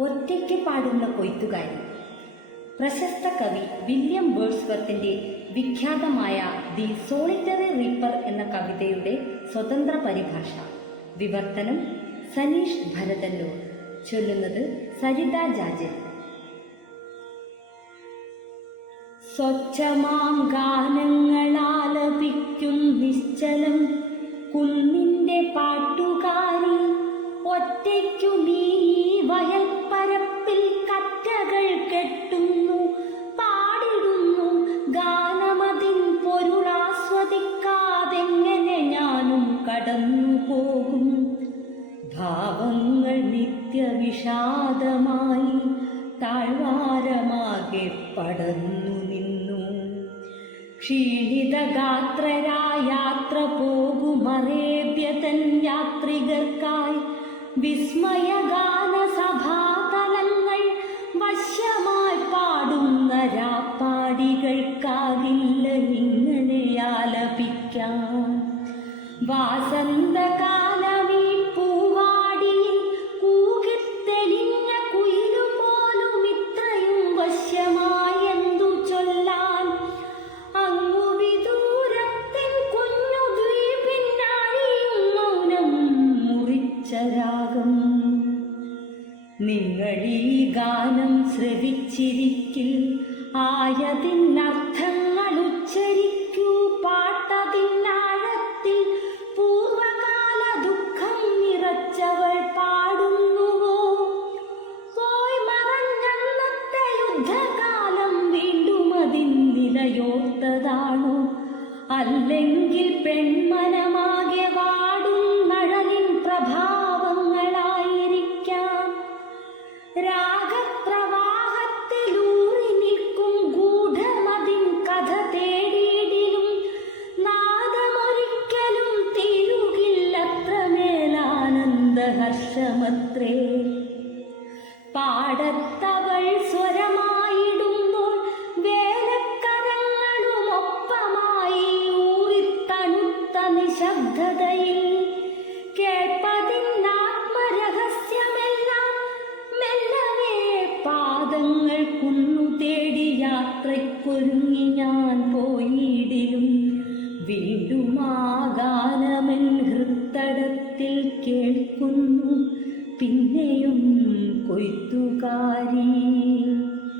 ഒറ്റയ്ക്ക് പാടുന്ന കൊയ്ത്തുകാരി. പ്രശസ്ത കവി വില്യം വേർഡ്സ്വർത്തിന്റെ വിഖ്യാതമായ ദി സോളിറ്ററി റീപ്പർ എന്ന കവിതയുടെ സ്വതന്ത്ര പരിഭാഷ. വിവർത്തനം സനീഷ് ഭരതന്നൂർ. ചൊല്ലുന്നത് സരിത ജാജൻ. സ്വച്ഛമാം ഗാനങ്ങളാലപിക്കും നിശ്ചലം കുന്നിന്റെ പാട്ടുകാരി, ഒറ്റയ്ക്കു നീ വയൽപ്പരപ്പിൽ കറ്റകൾ കെട്ടുന്നു, പാടിടുന്നു ഗാനമതിൻ പൊരുളാസ്വദിക്കാതെങ്ങനെ ഞാനും കടന്നു പോകും. ഭാവങ്ങൾ നിത്യവിഷാദമായി താഴ്വാരമാകെ പടർന്നു നിന്നു. ക്ഷീണിതഗാത്രരായ യാത്ര പോകും അറേബ്യതൻ യാത്രികർക്കായി വിസ്മയഗാന സഭാതലങ്ങൾ വശ്യമായി പാടുന്ന രാപ്പാടികൾക്കാകില്ല ഇങ്ങനെ ആലപിക്കാം. വാസന്തകാലമീ പൂവാടിയിൽ കൂകിത്തെളിഞ്ഞ കുയിലുപോലും ഇത്രയും വശ്യമായി എന്തു ചൊല്ലാൻ. അങ്ങു വിദൂരത്തിൻ കുഞ്ഞു ദ്വീപിനാരിയും മൗനം മുറിച്ച രാഗം. നിങ്ങളീ ഗാനം ശ്രവിച്ചിരിക്കിൽ, ആയതിനർത്ഥങ്ങൾ ഉച്ചരിക്കൂ. പാട്ടതിനാഴത്തിൽ പൂർവകാല ദുഃഖം നിറച്ചവൾ പാടുന്നുവോ? പോയി മറഞ്ഞന്നത്തെ യുദ്ധകാലം വീണ്ടും അതിൻ നിലയോർത്തതാണോ? അല്ലെങ്കിൽ പെൺമനമാകെ വാടുന്നഴലിൻ പ്രഭാവങ്ങളായിരിക്കാം. രാഗപ്രവാഹത്തിലൂറി നിൽക്കും ഗൂഢമതിൻ കഥ തേടിയിടിലും നാദമൊരിക്കലും തീരുകില്ലത്രമേലാനന്ദഹർഷമത്രേ. പാടത്തവൾ സ്വരമായിടുമ്പോൾ വേലക്കരങ്ങളും ഒപ്പമായി ഊറിത്തണുത്ത നിശബ്ദതയിൽ കേൾപ്പതിനാത്മരഹസ്യമെല്ലാം മെല്ലവേ പാദങ്ങൾ കുന്നു തേടി യാത്രയ്ക്കൊരുങ്ങി ഞാൻ പോയിടിലും വീണ്ടും ആ ഗാനമെൻ ഹൃത്തടത്തിൽ കേൾക്കുന്നു പിന്നെയും കൊയ്ത്തുകാരി.